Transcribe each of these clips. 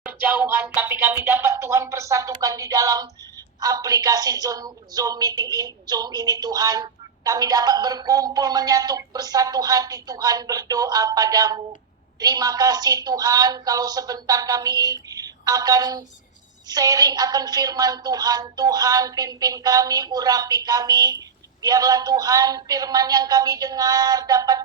berjauhan, tapi kami dapat Tuhan persatukan di dalam aplikasi Zoom ini Tuhan. Kami dapat berkumpul menyatu bersatu hati Tuhan, berdoa padamu. Terima kasih Tuhan, kalau sebentar kami akan sharing akan firman Tuhan. Tuhan pimpin kami, urapi kami. Biarlah Tuhan firman yang kami dengar dapat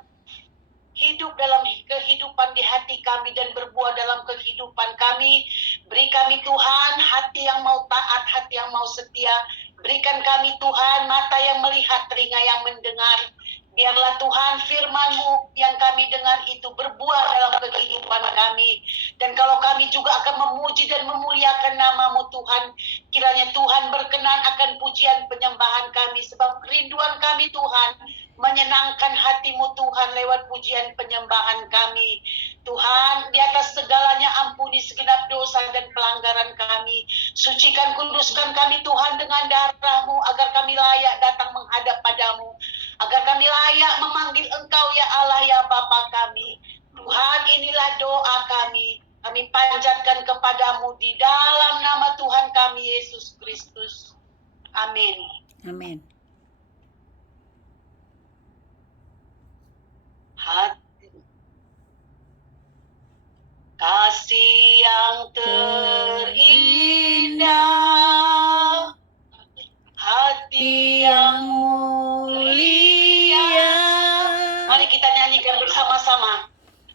hidup dalam kehidupan di hati kami dan berbuah dalam kehidupan kami. Beri kami Tuhan hati yang mau taat, hati yang mau setia. Berikan kami Tuhan mata yang melihat, telinga yang mendengar. Biarlah Tuhan firman-Mu yang kami dengar itu berbuah dalam kehidupan kami. Dan kalau kami juga akan memuji dan memuliakan nama-Mu Tuhan, kiranya Tuhan berkenan akan pujian penyembahan kami. Sebab kerinduan kami Tuhan, menyenangkan hati-Mu Tuhan lewat pujian penyembahan kami. Tuhan, di atas segalanya ampuni segenap dosa dan pelanggaran kami. Sucikan, kuduskan kami Tuhan dengan darah-Mu, agar kami layak datang menghadap padamu. Agar kami layak memanggil Engkau ya Allah ya Bapa kami. Tuhan, inilah doa kami. Kami panjatkan kepadamu di dalam nama Tuhan kami Yesus Kristus. Amin. Amin. Kasih yang terindah, hati yang mulia. Mari kita nyanyikan bersama-sama.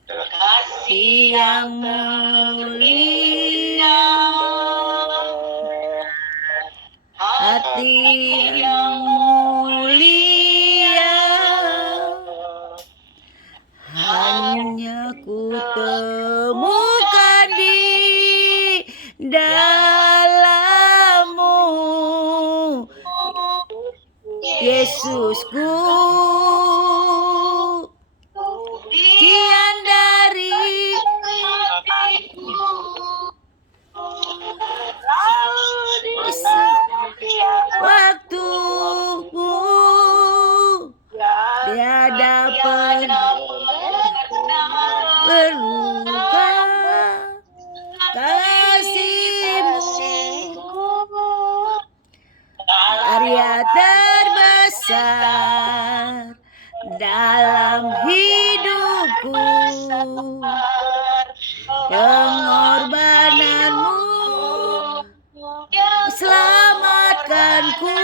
Kasih yang terindah, Hati yang mulia, hanya ku temukan di dalam-Mu, Yesusku. Pujian dari waktuku, tiada pernah berluka. Kasih-Mu karya terbesar dalam hidupku. Pengorbanan-Mu selamatkanku.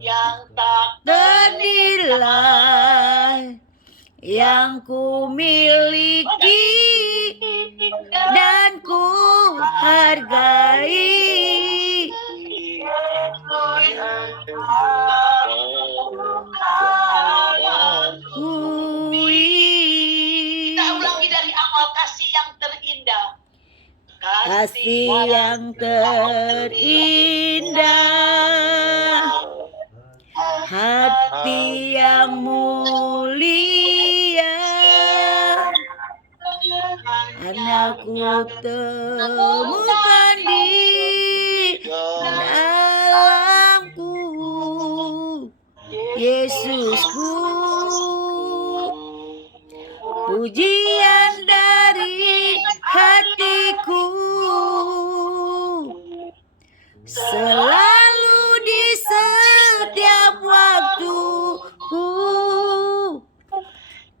Yang tak ternilai yang ku miliki dan ku hargai. Kita ulangi dari awal. Kasih yang terindah, Kasih yang terindah, hati yang mulia, anakku temukan di dalamku, Yesusku. Pujian dari hatiku, selalu di setiap waktuku,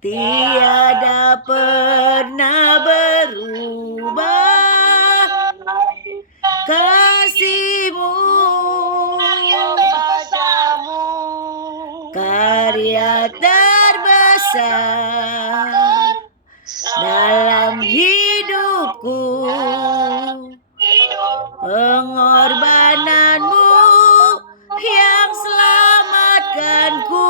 tiada pernah berubah. Kasih-Mu karya terbesar dalam hidupku. Pengorbanan-Mu yang selamatkanku.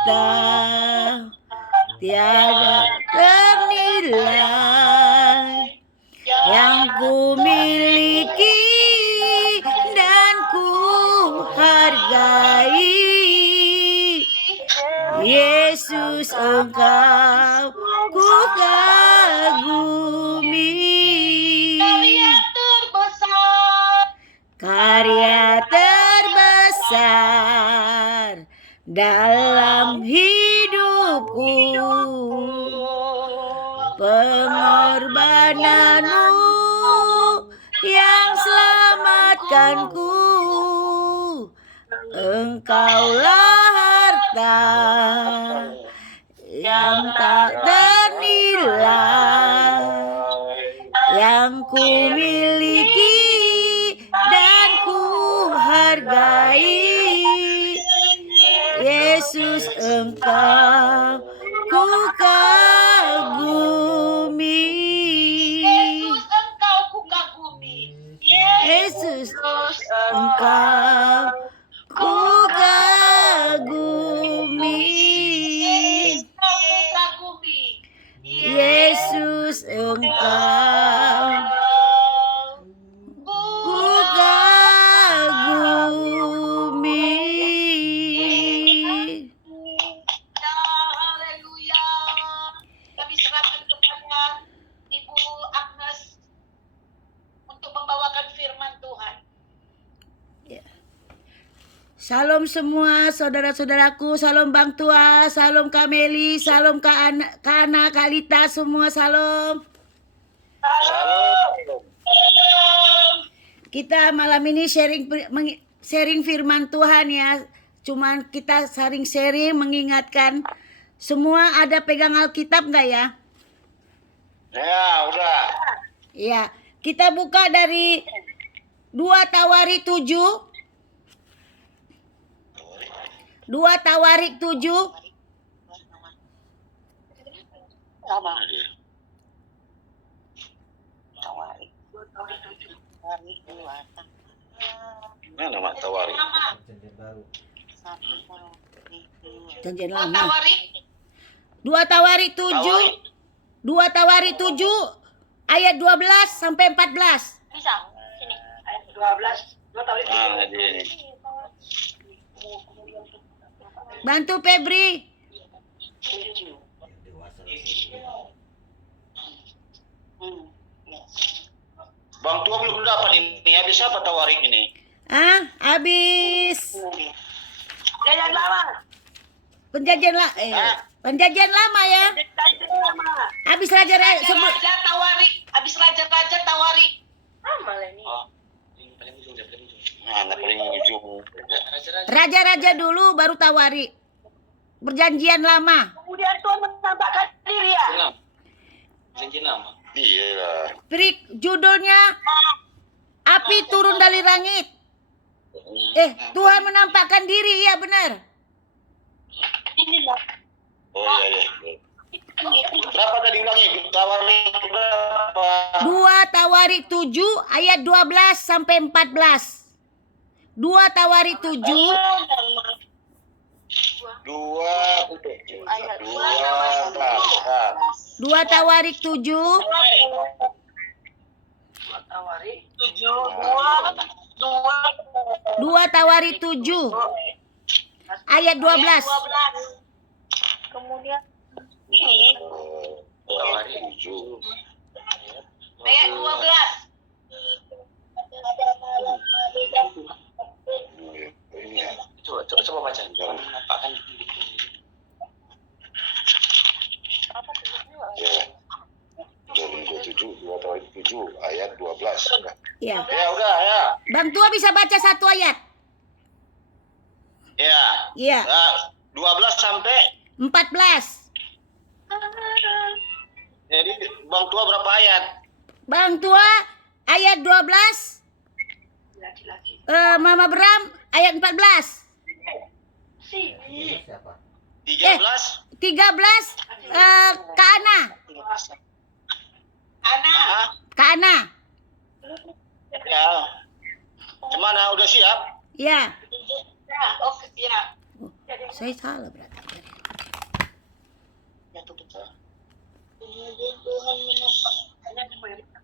Engkau tiada ternilai yang ku miliki dan ku hargai. Yesus, Engkau ku kagumi. Karya terbesar dalam hidupku. Pengorbananmu yang selamatkanku. Engkaulah harta yang tak ternilai, yang ku miliki dan ku hargai. Yesus, Engkau ku kagumi. Yesus, Engkau ku kagumi. Yesus, Engkau ku kagumi. Yesus, Engkau ku kagumi. Haleluya. Kami serahkan kepada Ibu Agnes untuk membawakan firman Tuhan. Salam semua saudara-saudaraku, salam Bang Tua, salam Kak Meli, salam Kak Ana, Kak Lita, semua salam. Kita malam ini sharing firman Tuhan ya. Cuman kita saling sharing, mengingatkan. Semua ada pegang Alkitab nggak ya? Ya, udah. Ya, kita buka dari 2 Tawarik 7. 2 Tawarik 7. Mana Mak Tawari? Janjian Oh, lama. Tawarik. 2 Tawarik 7. 2 Tawarik 7 ayat 12 sampai 14. Bisa. Sini. Ayat 12. 2 Tawarik. Nah, ini. Bantu Febri. Bang Tua belum dapat ini. Habis apa Tawarik ini? Habis Jalan lama. penjajian lama ya. Habis raja-raja sebut Raja Tawarik. Habis raja-raja Tawarik. Oh. Nah, paling ujung. raja-raja dulu baru Tawarik. Perjanjian lama. Kemudian Tuhan menampakkan diri ya. Janji lama. Iya lah. Judulnya Api Turun dari Langit. Tuhan menampakkan diri, ya benar. Oh iya. Berapa tadi ulangi? Tawarik berapa? 2 Tawarik 7 ayat 12 sampai 14. 2 Tawarik 7 2 Tawarik 7 2 Tawarik 7 ayat 12. Kemudian Tawarik 7. ayat 12. Coba baca. Menampakkan ya. 2 Tawarik 7 ayat 12. Ya. Ya udah ya. Bang Tua bisa baca satu ayat. Ya. Iya. 12 sampai 14. jadi Bang Tua berapa ayat? Bang Tua ayat 12. Mama Bram ayat 14. 13. 13 Kak Ana. Kak Ana. Ya. Gimana udah siap? Ya. Oke, ya. Saya salah berarti.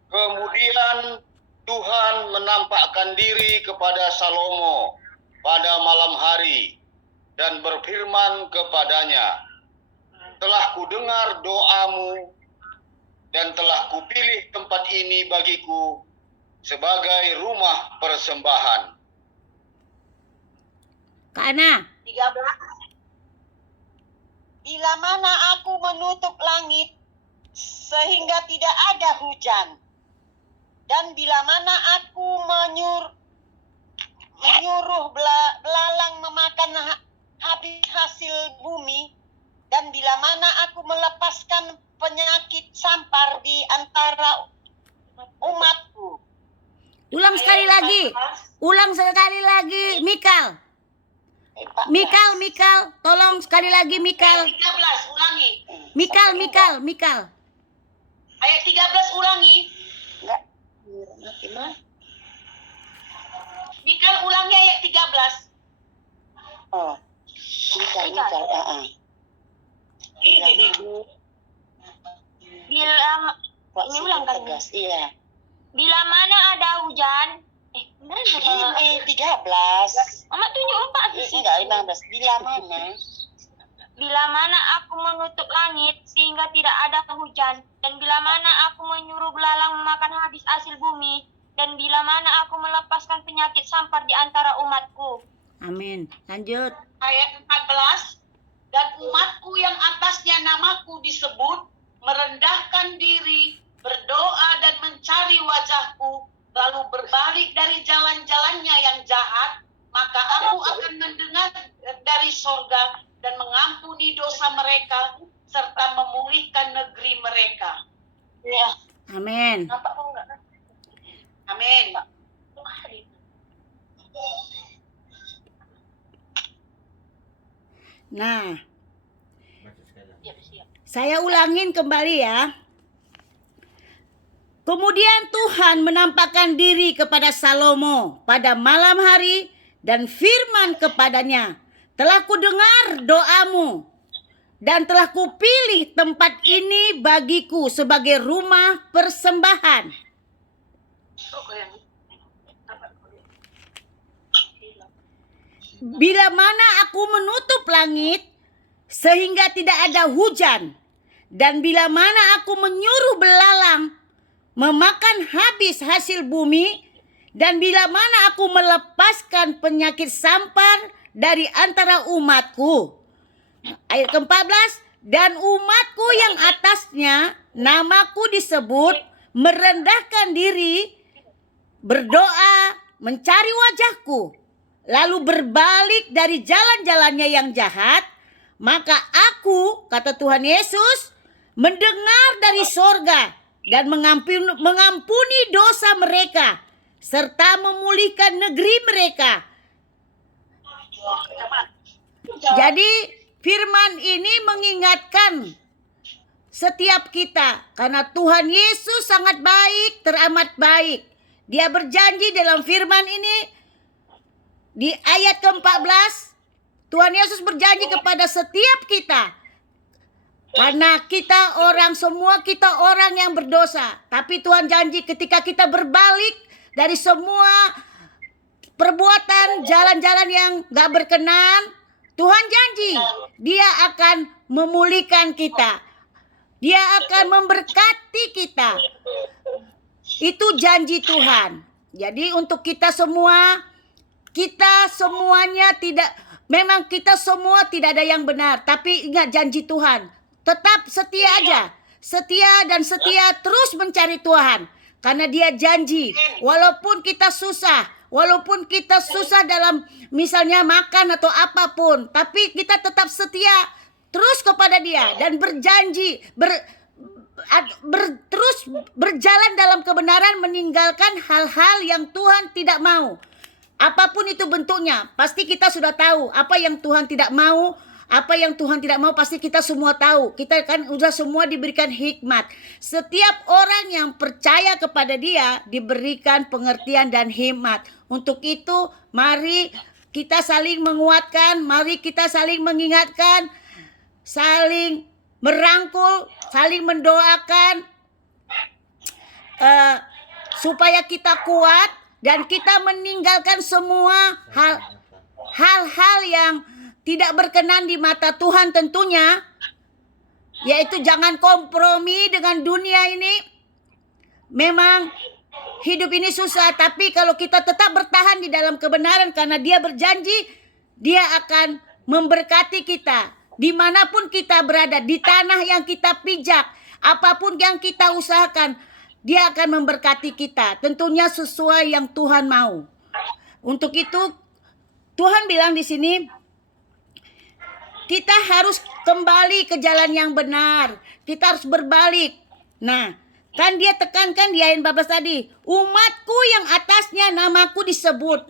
Kemudian Tuhan menampakkan diri kepada Salomo pada malam hari dan berfirman kepadanya, "Telah kudengar doamu dan telah kupilih tempat ini bagiku sebagai rumah persembahan." Kak Ana. bila mana aku menutup langit sehingga tidak ada hujan, dan bila mana aku menyuruh belalang memakan habis hasil bumi, dan bila mana aku melepaskan penyakit sampar di antara umatku. Ulang sekali lagi. Ulang sekali lagi, Mikal. Mikal, tolong sekali lagi Mikal. Ayat 13 ulangi. Mikal. Ayat 13 ulangi. Enggak. Mati mah. Mikal ulangi ayat 13. Oh. Mikal. Ini nih. Ini ulang kan? Tegas, iya. Bila mana ada hujan, benar enggak? Ini 13. Mama tunjuk 4 sih. Enggak, 15. Bila mana? Bila mana aku menutup langit sehingga tidak ada hujan, dan bila mana aku menyuruh belalang memakan habis hasil bumi, dan bila mana aku melepaskan penyakit sampar di antara umatku. Amin. Lanjut. Ayat 14. Dan umatku yang atasnya namaku disebut merendahkan diri, berdoa dan mencari wajahku, lalu berbalik dari jalan-jalannya yang jahat, maka aku akan mendengar dari sorga dan mengampuni dosa mereka serta memulihkan negeri mereka. Ya. Amin. Nampak kok enggak? Amin. Nah, saya ulangin kembali ya. Kemudian Tuhan menampakkan diri kepada Salomo pada malam hari dan firman kepadanya, telah kudengar doamu dan telah kupilih tempat ini bagiku sebagai rumah persembahan. Bila mana aku menutup langit sehingga tidak ada hujan, dan bila mana aku menyuruh belalang memakan habis hasil bumi, dan bila mana aku melepaskan penyakit sampar dari antara umatku. Ayat ke-14, dan umatku yang atasnya namaku disebut merendahkan diri, berdoa, mencari wajahku, lalu berbalik dari jalan-jalannya yang jahat, maka aku, kata Tuhan Yesus, mendengar dari sorga dan mengampuni dosa mereka serta memulihkan negeri mereka. Jadi firman ini mengingatkan setiap kita, karena Tuhan Yesus sangat baik, teramat baik. Dia berjanji dalam firman ini di ayat ke-14, Tuhan Yesus berjanji kepada setiap kita, karena kita orang yang berdosa. Tapi Tuhan janji ketika kita berbalik dari semua perbuatan jalan-jalan yang gak berkenan, Tuhan janji Dia akan memulihkan kita. Dia akan memberkati kita. Itu janji Tuhan. Jadi untuk kita semuanya tidak, memang kita semua tidak ada yang benar. Tapi ingat janji Tuhan. Tetap setia aja. Setia dan setia terus mencari Tuhan. Karena Dia janji. Walaupun kita susah dalam misalnya makan atau apapun. Tapi kita tetap setia terus kepada Dia. Dan berjanji. Terus berjalan dalam kebenaran, meninggalkan hal-hal yang Tuhan tidak mau. Apapun itu bentuknya, pasti kita sudah tahu apa yang Tuhan tidak mau. Apa yang Tuhan tidak mau pasti kita semua tahu. Kita kan sudah semua diberikan hikmat. Setiap orang yang percaya kepada Dia diberikan pengertian dan hikmat. Untuk itu mari kita saling menguatkan, mari kita saling mengingatkan, saling merangkul, saling mendoakan supaya kita kuat dan kita meninggalkan semua hal-hal yang tidak berkenan di mata Tuhan tentunya. Yaitu jangan kompromi dengan dunia ini. Memang hidup ini susah, tapi kalau kita tetap bertahan di dalam kebenaran, karena Dia berjanji Dia akan memberkati kita. Dimanapun kita berada, di tanah yang kita pijak, apapun yang kita usahakan, Dia akan memberkati kita. Tentunya sesuai yang Tuhan mau. Untuk itu, Tuhan bilang di sini, kita harus kembali ke jalan yang benar. Kita harus berbalik. Nah, kan dia tekankan di ayat 14 tadi, umatku yang atasnya namaku disebut.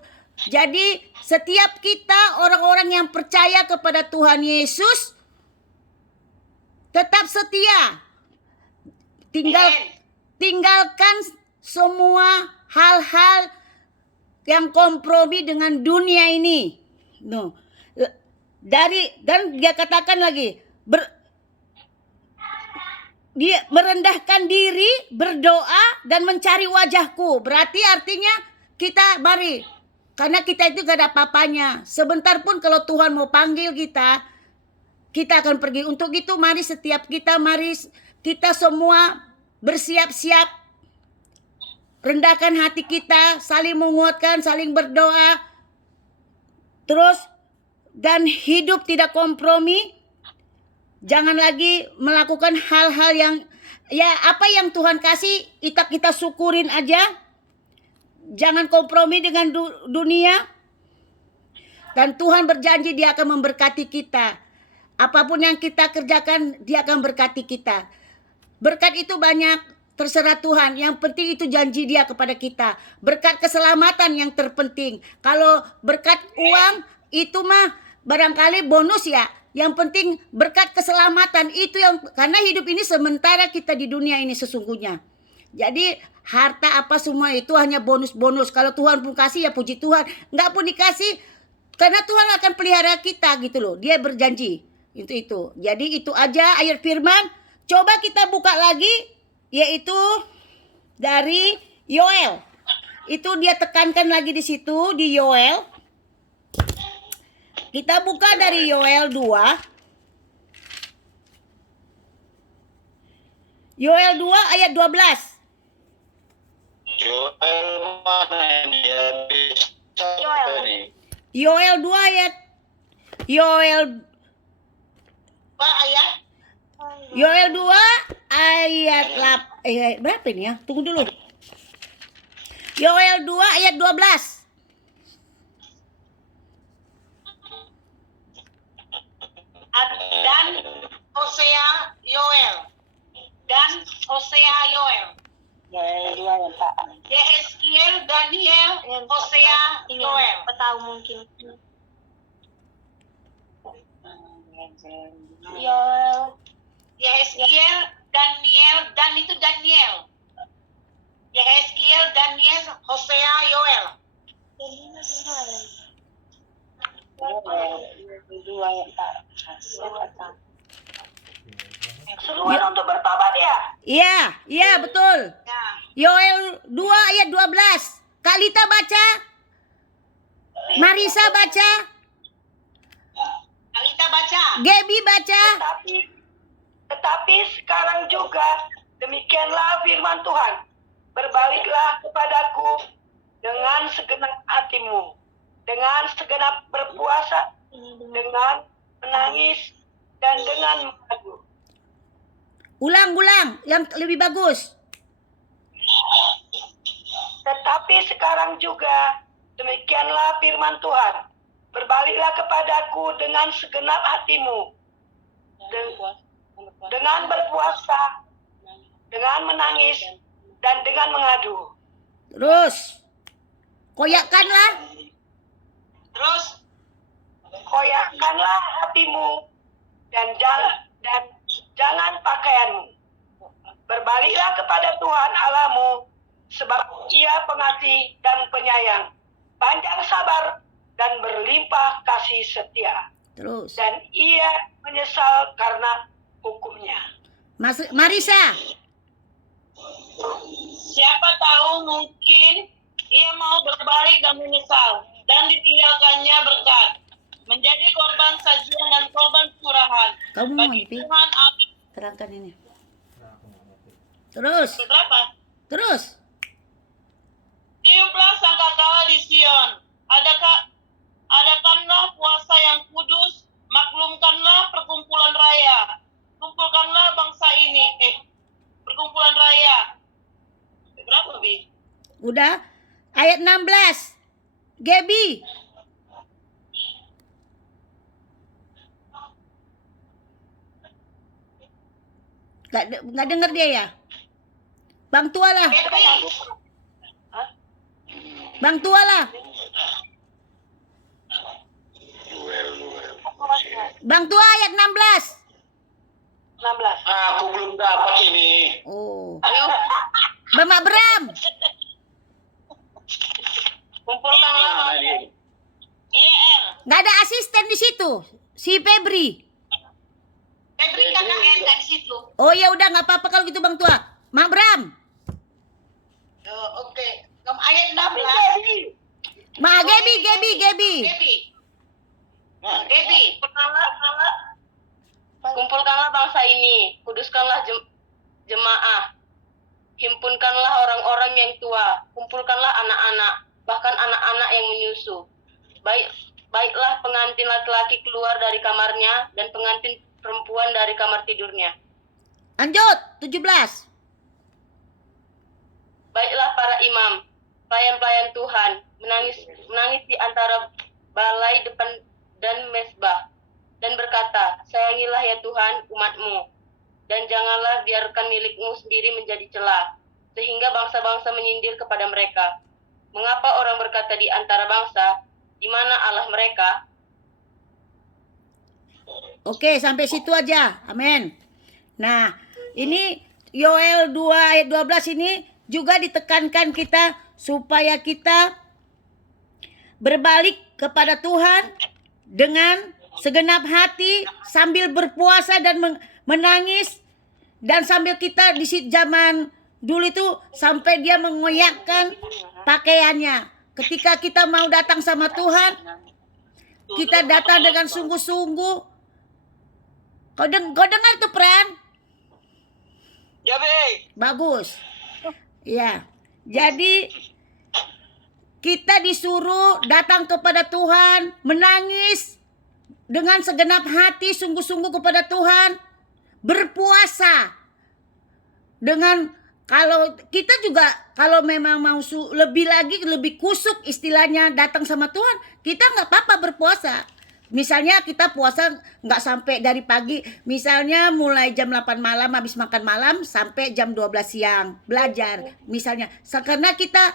Jadi setiap kita orang-orang yang percaya kepada Tuhan Yesus tetap setia. Tinggalkan semua hal-hal yang kompromi dengan dunia ini. No. Dan dia katakan lagi, dia merendahkan diri, berdoa dan mencari wajahku. Berarti artinya kita mari, karena kita itu gak ada apa-apanya. Sebentar pun kalau Tuhan mau panggil kita akan pergi. Untuk itu mari setiap kita, mari kita semua bersiap-siap, rendahkan hati kita, saling menguatkan, saling berdoa, terus dan hidup tidak kompromi. Jangan lagi melakukan hal-hal yang apa yang Tuhan kasih kita syukurin aja. Jangan kompromi dengan dunia. Dan Tuhan berjanji Dia akan memberkati kita. Apapun yang kita kerjakan, Dia akan berkati kita. Berkat itu banyak, terserah Tuhan. Yang penting itu janji Dia kepada kita. Berkat keselamatan yang terpenting. Kalau berkat uang itu mah barangkali bonus ya. Yang penting berkat keselamatan itu yang, karena hidup ini sementara kita di dunia ini sesungguhnya. Jadi harta apa semua itu hanya bonus-bonus. Kalau Tuhan pun kasih ya puji Tuhan. Enggak pun dikasih, karena Tuhan akan pelihara kita gitu loh. Dia berjanji. Itu. Jadi itu aja ayat firman. Coba kita buka lagi, yaitu dari Yoel. Itu dia tekankan lagi di situ, di Yoel. Kita buka dari Yoel 2. Yoel 2 ayat 12. Joel mana dia bisa ini? Yoel 2 ayat Yoel 2 ayat berapa ini ya? Tunggu dulu. Yoel 2 ayat 12. Dan Hosea Yoel. Yeskiel, Daniel, Hosea, Yoel. Tahu mungkin. Yoel. Yeskiel, Daniel, dan itu Daniel. Yeskiel, Daniel, Hosea, Yoel. Seruan untuk bertobat ya. Iya betul. Ya. Yoel 2 ayat 12. Kak Lita baca. Marisa baca. Alita baca. Gaby baca. Tetapi sekarang juga demikianlah firman Tuhan. Berbaliklah kepadaku dengan segenap hatimu, dengan segenap berpuasa, dengan menangis, dan dengan mengadu. Ulang yang lebih bagus. Tetapi sekarang juga demikianlah firman Tuhan. Berbaliklah kepadaku dengan segenap hatimu, dengan berpuasa, dengan menangis, dan dengan mengadu. Terus koyakkanlah. Koyakkanlah hatimu dan jangan pakaianmu. Berbaliklah kepada Tuhan Allahmu, sebab Ia pengasih dan penyayang, panjang sabar dan berlimpah kasih setia. Terus. Dan Ia menyesal karena hukumnya. Marisa. Siapa tahu mungkin ia mau berbalik dan menyesal, dan ditinggalkannya berkat, menjadi korban sajian dan korban curahan. Kamu mau Bagi Ipi? Tuhan amin. Terangkan ini. Terus. Berapa? Terus. Tiuplah sangkakala di Sion. Adakanlah puasa yang kudus, maklumkanlah perkumpulan Udah. Ayat 16. Gaby. Nggak denger dia ya? Bang Tua lah. Bang Tua lah. Bang Tua ayat 16. 16. Aku belum dapat ini. Oh. Ayo, Bapak Bram. Kumpulkanlah Mana dia? Nggak ada asisten di situ. Si Febri. Febri KKN kan di situ. Oh ya udah nggak apa-apa kalau gitu Bang Tua. Mak Bram. Oke. Ayat 16. Mak Gaby. Debbie. Nah, Debbie. Kumpulkanlah bangsa ini, kuduskanlah jemaah, himpunkanlah orang-orang yang tua, kumpulkanlah anak-anak, bahkan anak-anak yang menyusu. Baiklah pengantin laki-laki keluar dari kamarnya dan pengantin perempuan dari kamar tidurnya. Lanjut 17. Baiklah para imam, pelayan-pelayan Tuhan, menangis di antara balai depan dan mezbah, dan berkata, sayangilah ya Tuhan umat-Mu, dan janganlah biarkan milik-Mu sendiri menjadi celah, sehingga bangsa-bangsa menyindir kepada mereka. Mengapa orang berkata di antara bangsa, di mana Allah mereka? Oke, sampai situ aja. Amin. Nah, ini Yoel 2 ayat 12 ini juga ditekankan kita supaya kita berbalik kepada Tuhan dengan segenap hati sambil berpuasa dan menangis, dan sambil kita di zaman dulu itu sampai dia mengoyakkan pakaiannya. Ketika kita mau datang sama Tuhan, kita datang dengan sungguh-sungguh. Kau dengar tuh Pran? Ya, Be. Bagus. Ya. Jadi kita disuruh datang kepada Tuhan, menangis dengan segenap hati sungguh-sungguh kepada Tuhan, berpuasa. Dengan kalau kita juga kalau memang mau lebih kusuk istilahnya datang sama Tuhan, kita nggak apa-apa berpuasa. Misalnya kita puasa nggak sampai dari pagi, misalnya mulai jam 8 malam habis makan malam sampai jam 12 siang belajar misalnya. Karena kita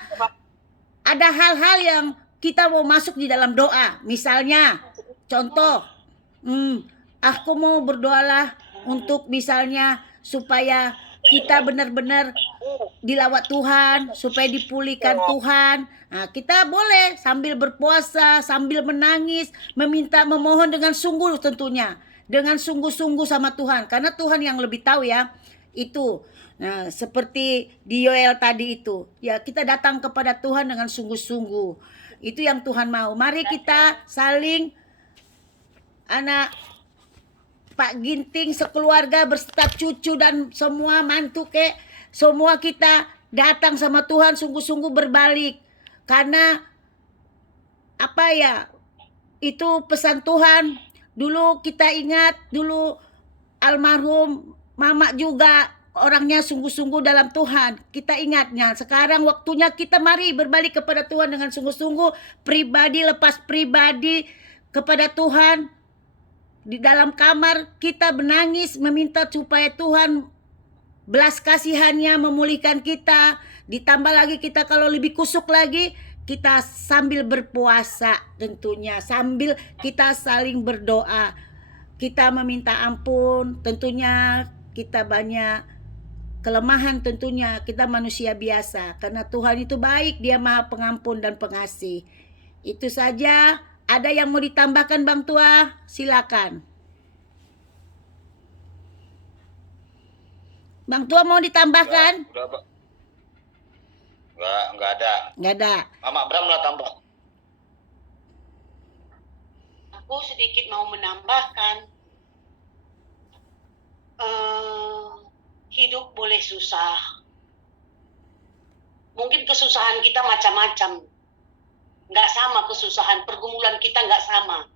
ada hal-hal yang kita mau masuk di dalam doa. Misalnya contoh, aku mau berdoalah untuk misalnya supaya kita benar-benar dilawat Tuhan, supaya dipulihkan Tuhan. Nah, kita boleh sambil berpuasa, sambil menangis, memohon dengan sungguh tentunya. Dengan sungguh-sungguh sama Tuhan. Karena Tuhan yang lebih tahu ya, itu. Nah, seperti di Yoel tadi itu. Ya, kita datang kepada Tuhan dengan sungguh-sungguh. Itu yang Tuhan mau. Mari kita saling anak Pak Ginting sekeluarga berserta cucu dan semua mantu semua kita datang sama Tuhan sungguh-sungguh berbalik. Karena apa ya? Itu pesan Tuhan. Dulu kita ingat dulu almarhum Mama juga orangnya sungguh-sungguh dalam Tuhan. Kita ingatnya. Sekarang waktunya kita mari berbalik kepada Tuhan dengan sungguh-sungguh, pribadi lepas pribadi kepada Tuhan. Di dalam kamar kita menangis meminta supaya Tuhan belas kasihannya memulihkan kita. Ditambah lagi kita kalau lebih kusuk lagi, kita sambil berpuasa tentunya, sambil kita saling berdoa. Kita meminta ampun, tentunya kita banyak kelemahan, tentunya kita manusia biasa. Karena Tuhan itu baik, Dia Maha Pengampun dan Pengasih. Itu saja. Ada yang mau ditambahkan Bang Tua? Silakan. Bang Tua mau ditambahkan? Enggak ada. Nggak ada. Mama Bram lah tambah. Aku sedikit mau menambahkan. Hidup boleh susah. Mungkin kesusahan kita macam-macam. Nggak sama kesusahan, pergumulan kita nggak sama.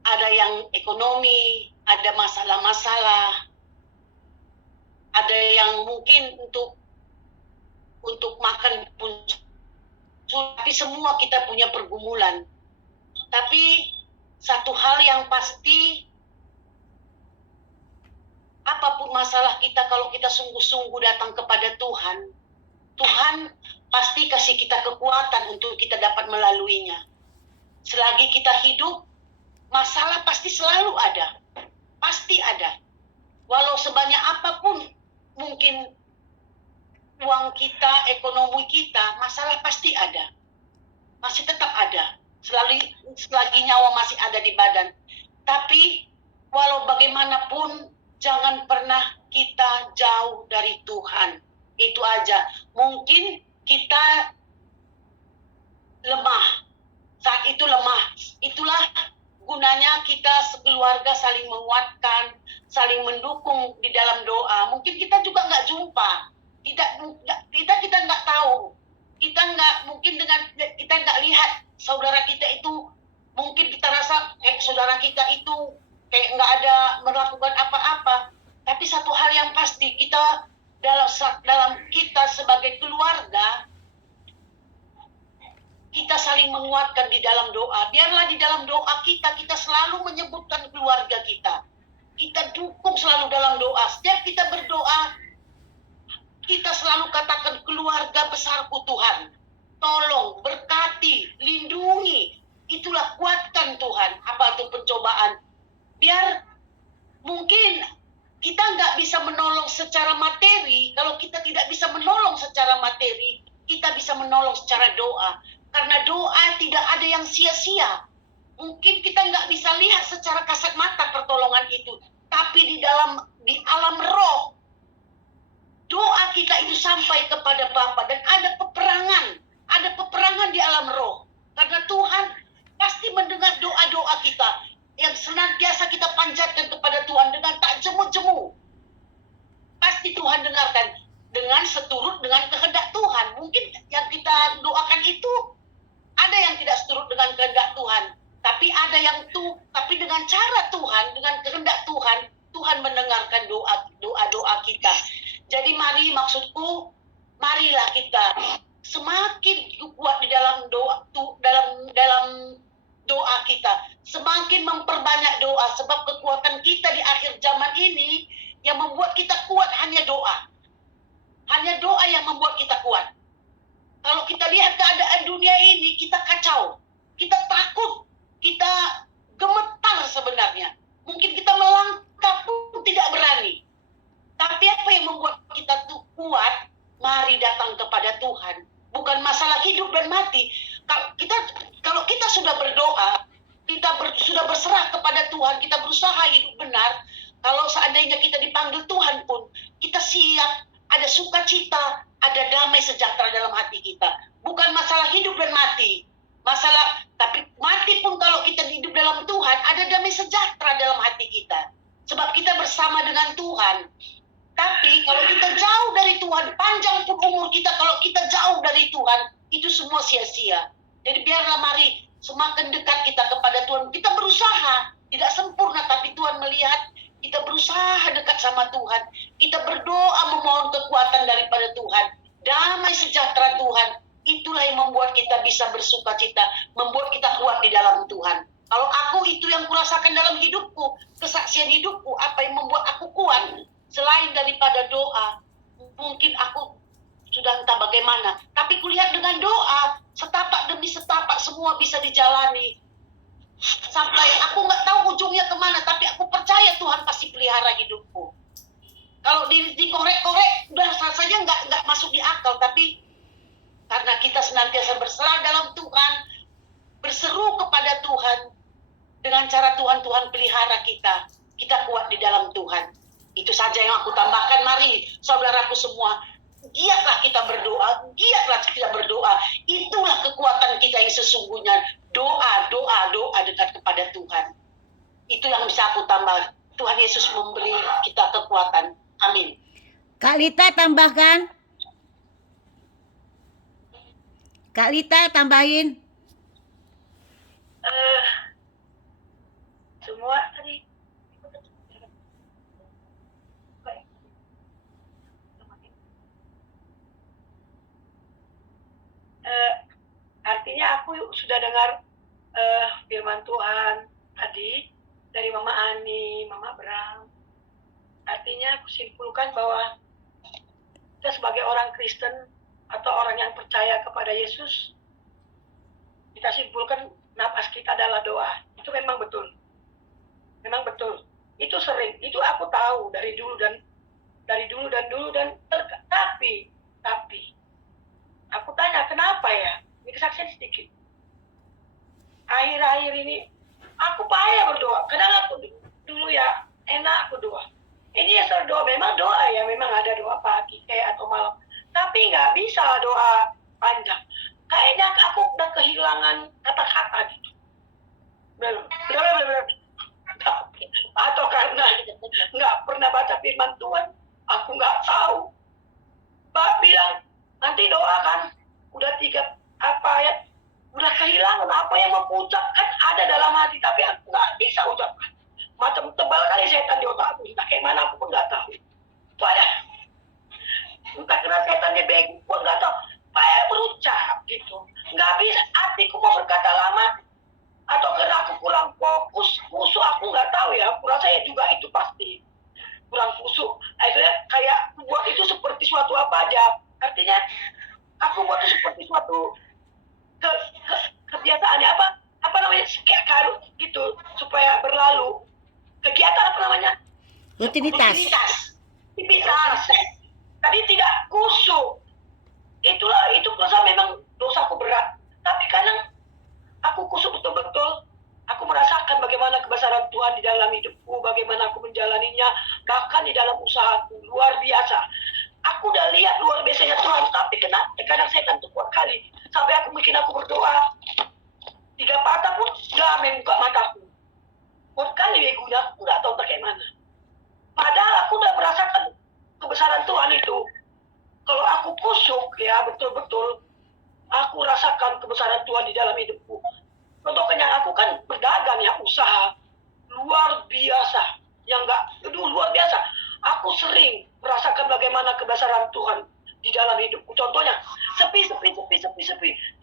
Ada yang ekonomi, ada masalah-masalah, ada yang mungkin untuk makan pun, tapi semua kita punya pergumulan. Tapi satu hal yang pasti, apapun masalah kita, kalau kita sungguh-sungguh datang kepada Tuhan, Tuhan pasti kasih kita kekuatan untuk kita dapat melaluinya. Selagi kita hidup, masalah pasti selalu ada. Pasti ada. Walau sebanyak apapun mungkin uang kita, ekonomi kita, masalah pasti ada. Masih tetap ada. Selagi nyawa masih ada di badan. Tapi walau bagaimanapun, jangan pernah kita jauh dari Tuhan. Itu aja. Mungkin kita lemah. Saat itu lemah. Itulah gunanya kita sekeluarga saling menguatkan, saling mendukung di dalam doa. Mungkin kita juga nggak jumpa. Kita nggak tahu. Mungkin dengan kita nggak lihat saudara kita itu, mungkin kita rasa saudara kita itu kayak nggak ada melakukan apa-apa. Tapi satu hal yang pasti, kita dalam kita sebagai keluarga, kita saling menguatkan di dalam doa. Biarlah di dalam doa kita selalu menyebutkan keluarga kita. Kita dukung selalu dalam doa. Setiap kita berdoa, kita selalu katakan, keluarga besarku Tuhan, tolong, berkati, lindungi. Itulah kuatkan Tuhan. Apa itu pencobaan? Biar mungkin kita nggak bisa menolong secara materi. Kalau kita tidak bisa menolong secara materi, kita bisa menolong secara doa. Karena doa tidak ada yang sia-sia. Mungkin kita nggak bisa lihat secara kasat mata pertolongan itu. Tapi di alam roh, doa kita itu sampai kepada Bapa. Dan ada peperangan di alam roh. Karena Tuhan pasti mendengar doa-doa kita yang senantiasa kita panjatkan kepada Tuhan dengan tak jemu-jemu. Pasti Tuhan dengarkan dengan seturut dengan kehendak Tuhan. Mungkin yang kita doakan itu ada yang tidak seturut dengan kehendak Tuhan, tapi ada yang tapi dengan cara Tuhan, dengan kehendak Tuhan, Tuhan mendengarkan doa kita. Jadi maksudku, marilah kita semakin kuat di dalam doa kita, semakin memperbanyak doa, sebab kekuatan kita di akhir zaman ini yang membuat kita kuat hanya doa. Hanya doa yang membuat kita kuat. Kalau kita lihat keadaan dunia ini, kita kacau, kita takut, kita gemetar sebenarnya. Mungkin kita melangkah pun tidak berani. Tapi apa yang membuat kita tuh kuat? Mari datang kepada Tuhan. Bukan masalah hidup dan mati. Kalau kita sudah berdoa, sudah berserah kepada Tuhan, kita berusaha hidup benar. Kalau seandainya kita dipanggil Tuhan pun, kita siap, ada sukacita, ada damai sejahtera dalam hati kita. Bukan masalah hidup dan mati. Tapi mati pun kalau kita hidup dalam Tuhan, ada damai sejahtera dalam hati kita. Sebab kita bersama dengan Tuhan. Tapi kalau kita jauh dari Tuhan, panjang pun umur kita, kalau kita jauh dari Tuhan, itu semua sia-sia. Jadi biarlah mari semakin dekat kita kepada Tuhan. Kita berusaha, tidak sempurna, tapi Tuhan melihat kita berusaha dekat sama Tuhan. Kita berdoa memohon kekuatan daripada Tuhan. Damai sejahtera Tuhan. Itulah yang membuat kita bisa bersukacita. Membuat kita kuat di dalam Tuhan. Kalau aku, itu yang kurasakan dalam hidupku. Kesaksian hidupku. Apa yang membuat aku kuat. Selain daripada doa. Mungkin aku sudah entah bagaimana. Tapi kulihat dengan doa. Setapak demi setapak semua bisa dijalani. Sampai aku nggak tahu ujungnya kemana, tapi aku percaya Tuhan pasti pelihara hidupku. Kalau dikorek-korek, udah rasanya nggak masuk di akal. Tapi karena kita senantiasa berserah dalam Tuhan, berseru kepada Tuhan, dengan cara Tuhan pelihara kita kuat di dalam Tuhan. Itu saja yang aku tambahkan. Mari saudaraku semua, giatlah kita berdoa. Itulah kekuatan kita yang sesungguhnya. Doa dekat kepada Tuhan. Itu yang bisa aku tambah. Tuhan Yesus memberi kita kekuatan. Amin. Kak Lita tambahkan. Kak Lita tambahin. Semua tadi sudah dengar firman Tuhan tadi dari Mama Ani, Mama Bram. Artinya aku simpulkan bahwa kita sebagai orang Kristen atau orang yang percaya kepada Yesus, kita simpulkan napas kita adalah doa. Itu memang betul. Memang betul. Itu sering, itu aku tahu dari dulu dan tapi aku tanya kenapa ya? Ini kesaksian sedikit. Akhir-akhir ini aku payah berdoa. Kadang aku dulu ya enak aku doa. Ini ya doa, memang doa ya, memang ada doa pagi atau malam. Tapi nggak bisa doa panjang. Kayaknya aku udah kehilangan kata-kata gitu. Belum. Atau karena nggak pernah baca firman Tuhan, aku nggak tahu. Pak bilang nanti doakan. Udah 3 ayat, udah kehilangan apa yang mau ucapkan ada dalam hati, tapi aku nggak bisa ucapkan. Macam tebal kali setan di otakku, entah kayak mana aku pun nggak tahu. Payah. Entah kenapa setannya bego, pun nggak tahu. Payah berucap gitu. Nggak bisa, hatiku mau berkata lama, atau karena aku kurang fokus, khusyuk aku nggak tahu ya. Aku rasa ya juga itu pasti kurang khusyuk. Akhirnya kayak buat itu seperti suatu apa aja. Artinya aku buat itu seperti suatu kebiasaan ya, apa namanya, kayak karut gitu supaya berlalu. Kegiatan apa namanya? Rutinitas. Tadi tidak khusyuk. Itu dosa, memang dosaku berat. Tapi kadang aku khusyuk betul-betul. Aku merasakan bagaimana kebesaran Tuhan di dalam hidupku, bagaimana aku menjalaninya, bahkan di dalam usahaku. Luar biasa. Aku udah lihat luar biasanya Tuhan, tapi kadang setan tuh kuat kali. Sampai aku bikin aku berdoa. 3 patah pun gak membuka mataku. Kuat kali begonya, aku gak tahu pakai mana. Padahal aku udah merasakan kebesaran Tuhan itu. Kalau aku khusyuk ya betul-betul, aku rasakan kebesaran Tuhan di dalam hidupku. Contohnya aku kan berdagang ya, usaha luar biasa, yang luar biasa. Aku sering merasakan bagaimana kebesaran Tuhan di dalam hidupku. Contohnya sepi.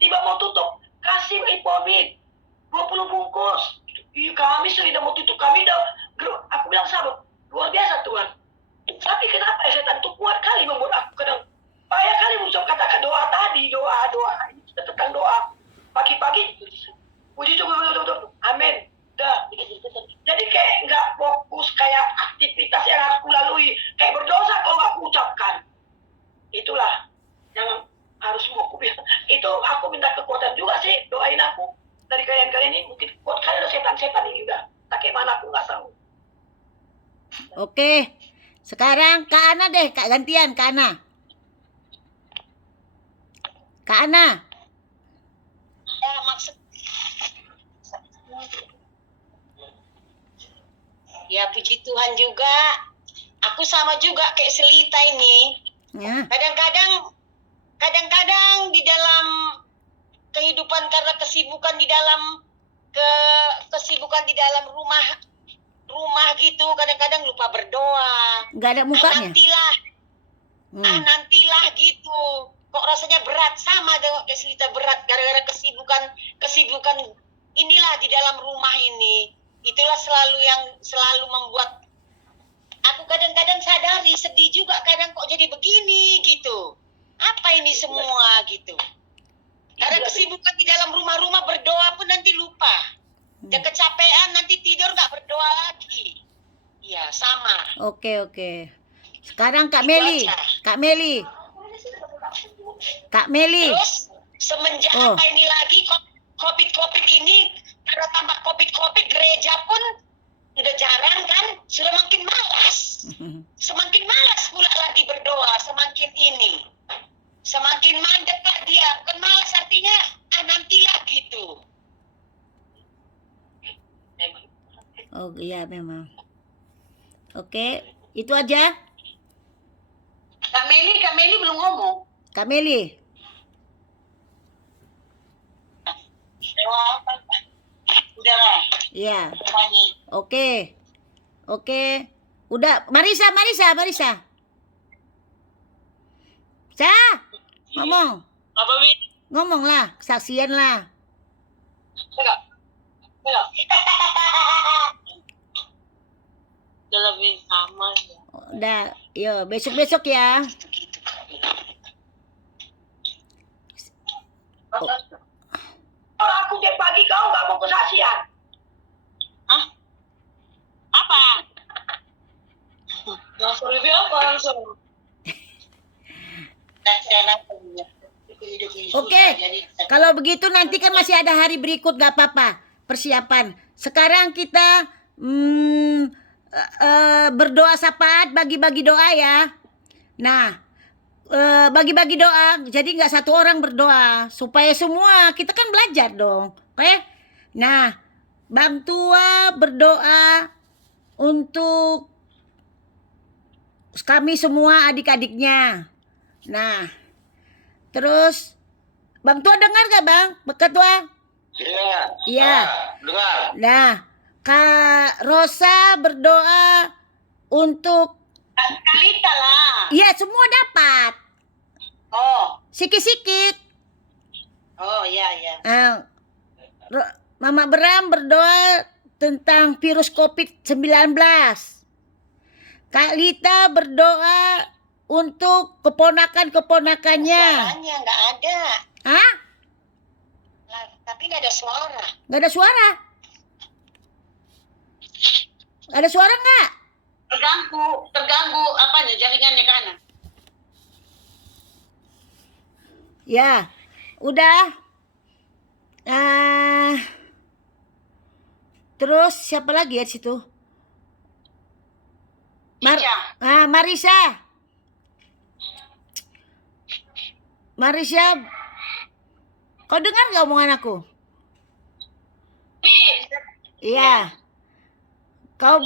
Tiba mau tutup, kasih iPhone 20 bungkus. Kami sudah mau tutup, aku bilang sahabat, luar biasa Tuhan. Tapi kenapa setan itu kuat kali membuat aku kadang payah kali muncul kata doa tadi, doa tentang doa pagi-pagi. Puji Tuhan, amin. Dah. Jadi kayak nggak fokus, kayak aktivitas yang harus aku lalui, kayak berdosa kalau nggak aku ucapkan. Itulah yang harus aku bilang. Itu aku minta kekuatan juga sih, doain aku. Dari kalian ini mungkin kuat kali ada setan-setan ini udah. Tak kayak mana aku nggak tahu. Oke. Sekarang Kak Ana deh, Kak gantian Kak Ana. Kak Ana. Ya, maksud ya puji Tuhan juga. Aku sama juga kayak Selita ini. Ya. Kadang-kadang di dalam kehidupan karena kesibukan di dalam rumah gitu, kadang-kadang lupa berdoa. Nggak ada mukanya. Nantilah gitu. Kok rasanya berat, sama dengan kayak Selita, berat gara-gara kesibukan inilah di dalam rumah ini. Itulah selalu membuat aku kadang-kadang sadari, sedih juga kadang kok jadi begini gitu. Apa ini semua gitu. Karena kesibukan di dalam rumah berdoa pun nanti lupa. Dan kecapean nanti tidur nggak berdoa lagi. Iya, sama. Oke. Sekarang Kak Itu Meli. aja. Kak Meli. Terus semenjak apa ini lagi COVID ini, karena tambah COVID gereja pun udah jarang kan, sudah makin malas. Semakin malas pula lagi berdoa, semakin mandek lah dia. Bukan malas, artinya nantilah gitu. Oh iya memang. Oke, itu aja. Kak Meli belum ngomong. Kak Meli. Udah lah. Iya. Oke. Udah, Marisa. Ngomong. Apa, Win? Ngomong lah, kesaksian lah. Tengok. Tengok. Udah lebih sama ya. Udah, yo besok-besok ya. Kalau aku tiap pagi kau nggak mau kesaksian. Hah? Apa? Langsung review apa langsung? Oke, kalau begitu nanti kan masih ada hari berikut, gak apa-apa, persiapan. Sekarang kita berdoa syafaat, bagi-bagi doa ya. Nah, bagi-bagi doa, jadi nggak satu orang berdoa, supaya semua kita kan belajar dong, oke? Nah, Bang Tua berdoa untuk kami semua adik-adiknya. Nah, terus Bang Tua dengar gak Bang? Ketua? Iya. Iya. Dengar. Nah, Kak Rosa berdoa untuk, Kalita lah. ya semua dapat. Oh, Sikit-sikit. iya. Mama Bram berdoa tentang virus COVID-19. Kak Lita berdoa untuk keponakan-keponakannya. Suaranya nggak ada. Hah? Tapi nggak ada suara. Gak ada suara? Ada suara nggak? Terganggu apanya jaringannya kanan. Ya, udah. Terus siapa lagi ya di situ? Marisa. Marisa, kau dengar nggak omongan aku? Iya. Kau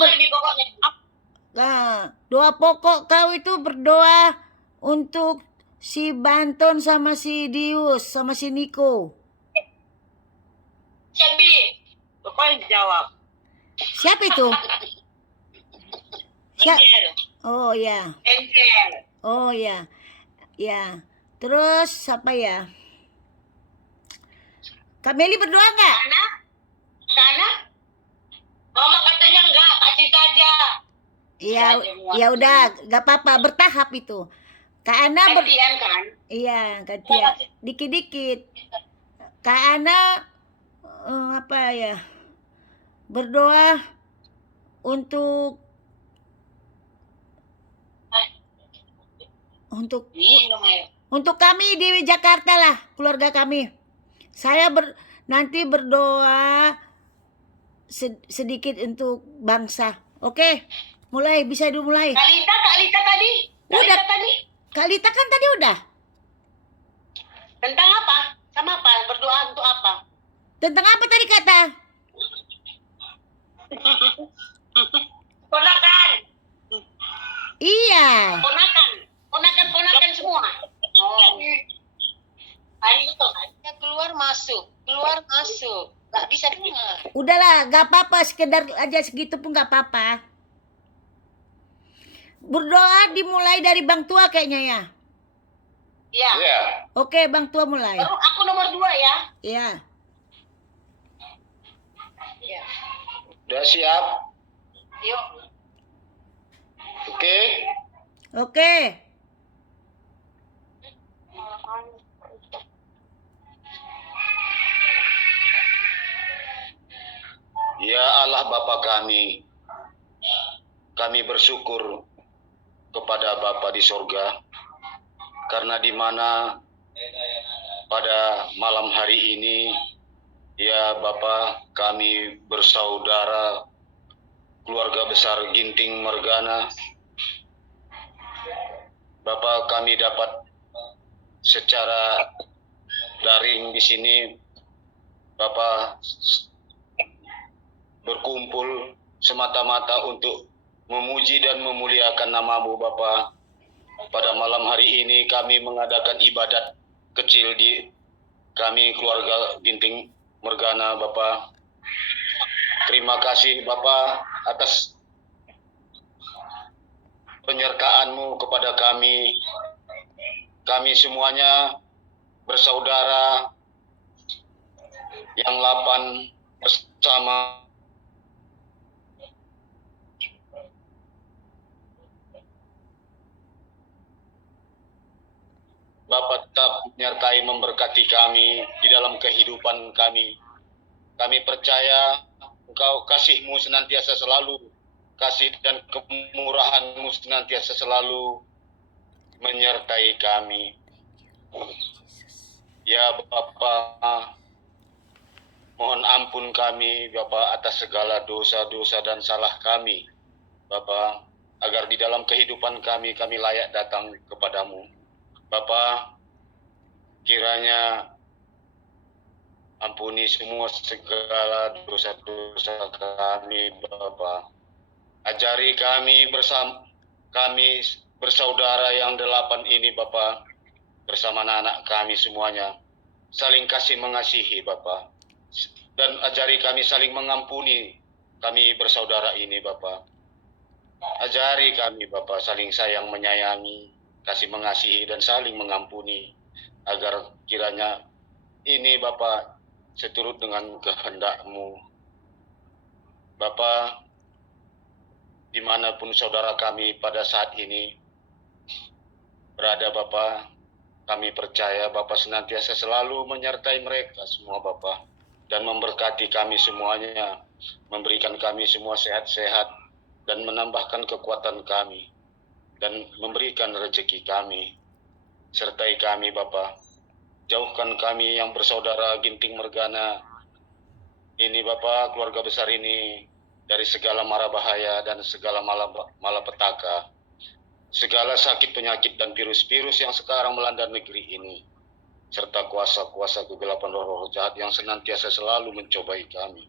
doa pokok kau itu berdoa untuk si Banton sama si Dius sama si Niko. Cebi. Pokoknya jawab. Siapa itu? Oh ya. Oh ya. Ya. Terus siapa ya? Kak Meli berdoa nggak? Karena Mama katanya enggak, kasih saja. Iya, ya udah, nggak apa-apa, bertahap itu. Kak Ana Gantian kan? iya, gantian. Dikit-dikit. Kak Ana apa ya? Berdoa untuk untuk kami di Jakarta lah, keluarga kami. Saya nanti berdoa sedikit untuk bangsa. Oke, mulai bisa dimulai. Kalita tadi. Udah. Tadi. Kak Lita kan tadi udah. Tentang apa? Sama apa? Berdoa untuk apa? Tentang apa tadi kata? Ponakan. Iya. Ponakan semua. Oh. Ya, keluar masuk. Nggak bisa dengar. Udahlah, gak apa-apa, sekedar aja segitu pun gak apa-apa. Berdoa dimulai dari Bang Tua kayaknya ya. Iya. Iya. Oke, Bang Tua mulai. Baru aku nomor 2 ya. Iya. Udah siap? Yuk. Oke. Oke. Ya Allah Bapa kami bersyukur kepada Bapa di sorga, karena di mana pada malam hari ini, ya Bapa, kami bersaudara, keluarga besar Ginting Mergana, Bapa, kami dapat secara daring di sini, Bapa, berkumpul semata-mata untuk memuji dan memuliakan nama-Mu Bapa. Pada malam hari ini kami mengadakan ibadat kecil di kami keluarga Ginting Mergana Bapa. Terima kasih Bapa atas penyertaan-Mu kepada kami. Kami semuanya bersaudara yang 8 bersama Bapa tetap menyertai memberkati kami di dalam kehidupan kami. Kami percaya Engkau kasih-Mu senantiasa selalu, kasih dan kemurahan-Mu senantiasa selalu menyertai kami. Ya Bapa, mohon ampun kami Bapa atas segala dosa-dosa dan salah kami Bapa, agar di dalam kehidupan kami layak datang kepadamu. Bapa, kiranya ampuni semua segala dosa-dosa kami Bapa. Ajari kami bersaudara yang 8 ini Bapa, bersama anak kami semuanya, saling kasih mengasihi Bapa. Dan ajari kami saling mengampuni kami bersaudara ini Bapa. Ajari kami Bapa saling sayang menyayangi, kasih mengasihi dan saling mengampuni, agar kiranya ini Bapa seturut dengan kehendak-Mu. Bapa, dimanapun saudara kami pada saat ini berada Bapa, kami percaya Bapa senantiasa selalu menyertai mereka semua Bapa, dan memberkati kami semuanya, memberikan kami semua sehat-sehat, dan menambahkan kekuatan kami, dan memberikan rezeki kami. Sertai kami Bapa, jauhkan kami yang bersaudara Ginting Mergana ini Bapa, keluarga besar ini, dari segala mara bahaya dan segala malapetaka, segala sakit penyakit dan virus-virus yang sekarang melanda negeri ini, serta kuasa-kuasa kegelapan roh-roh jahat yang senantiasa selalu mencobai kami.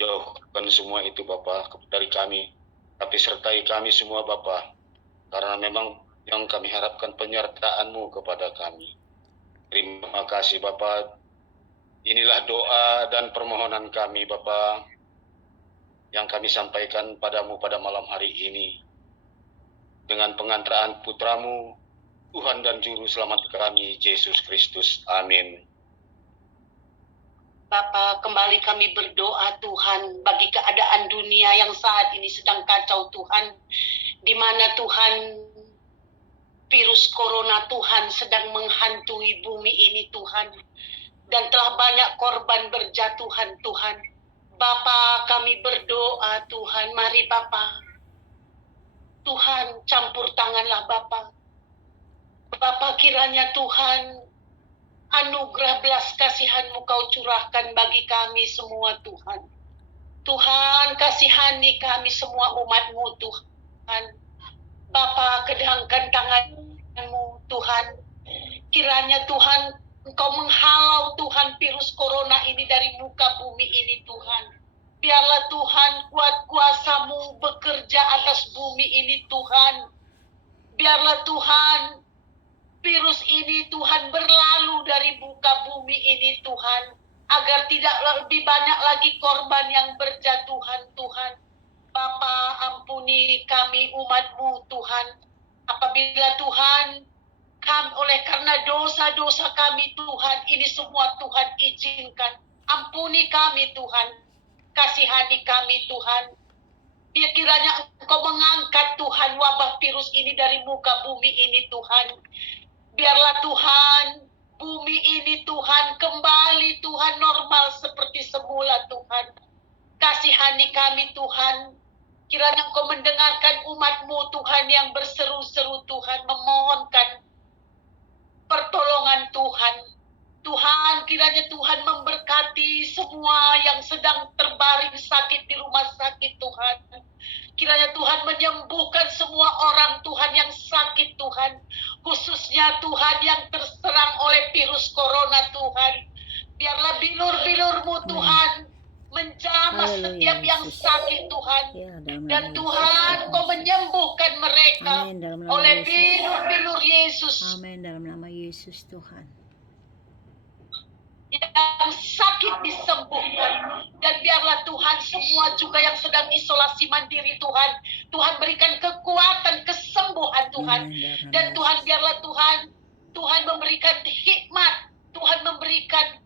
Jauhkan semua itu Bapa dari kami, tapi sertai kami semua Bapa, karena memang yang kami harapkan penyertaan-Mu kepada kami. Terima kasih Bapa. Inilah doa dan permohonan kami Bapa, yang kami sampaikan padamu pada malam hari ini, dengan pengantaraan putra-Mu, Tuhan dan Juru Selamat kami, Yesus Kristus. Amin. Bapa, kembali kami berdoa Tuhan bagi keadaan dunia yang saat ini sedang kacau Tuhan, di mana Tuhan virus corona Tuhan sedang menghantui bumi ini Tuhan, dan telah banyak korban berjatuhan Tuhan. Bapa, kami berdoa Tuhan, mari Bapa, Tuhan campur tanganlah Bapa. Bapa, kiranya Tuhan anugerah belas kasihan-Mu Kau curahkan bagi kami semua Tuhan. Tuhan, kasihani kami semua umat-Mu Tuhan. Bapa, kedangkan tangan-Mu Tuhan. Kiranya Tuhan Engkau menghalau Tuhan virus corona ini dari muka bumi ini Tuhan. Biarlah Tuhan kuat kuasa-Mu bekerja atas bumi ini Tuhan. Biarlah Tuhan virus ini Tuhan berlalu dari muka bumi ini Tuhan, agar tidak lebih banyak lagi korban yang berjatuhan Tuhan. Bapa, ampuni kami umat-Mu Tuhan, apabila Tuhan oleh karena dosa-dosa kami Tuhan, ini semua Tuhan izinkan. Ampuni kami Tuhan, kasihani kami Tuhan. Biar kiranya Engkau mengangkat Tuhan wabah virus ini dari muka bumi ini Tuhan. Biarlah Tuhan bumi ini Tuhan kembali Tuhan normal seperti semula Tuhan. Kasihani kami Tuhan. Kiranya Engkau mendengarkan umat-Mu Tuhan yang berseru-seru Tuhan, memohonkan pertolongan Tuhan. Tuhan, kiranya Tuhan memberkati semua yang sedang terbaring sakit di rumah sakit Tuhan. Kiranya Tuhan menyembuhkan semua orang Tuhan yang sakit Tuhan. Khususnya Tuhan yang terserang oleh virus corona Tuhan. Biarlah bilur-bilur-Mu Tuhan menjamah setiap yang sakit Tuhan. Dan Tuhan Kau menyembuhkan mereka oleh bilur-bilur Yesus. Amin, dalam nama Yesus Tuhan. Yang sakit disembuhkan, dan biarlah Tuhan semua juga yang sedang isolasi mandiri Tuhan, Tuhan berikan kekuatan kesembuhan Tuhan, dan Tuhan biarlah Tuhan memberikan hikmat, Tuhan memberikan